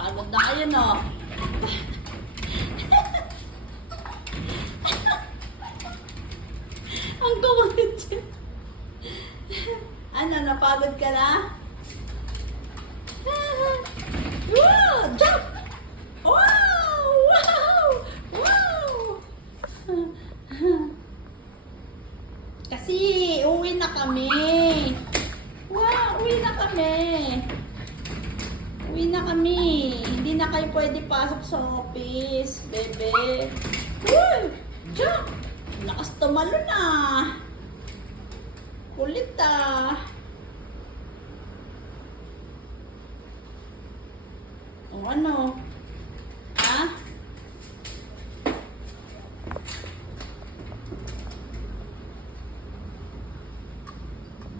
Pagod na kayo, no? Ang kukulit siya. Ano, napagod ka na? Wow! Jump! Wow! Wow! Wow! Kasi uwi na kami. Wow! Uwi na kami. Uwi na kami. Hindi na kayo pwede pasok sa office, bebe. Woo! Jump! Lakas tumalo na. Kulit ah. O ano?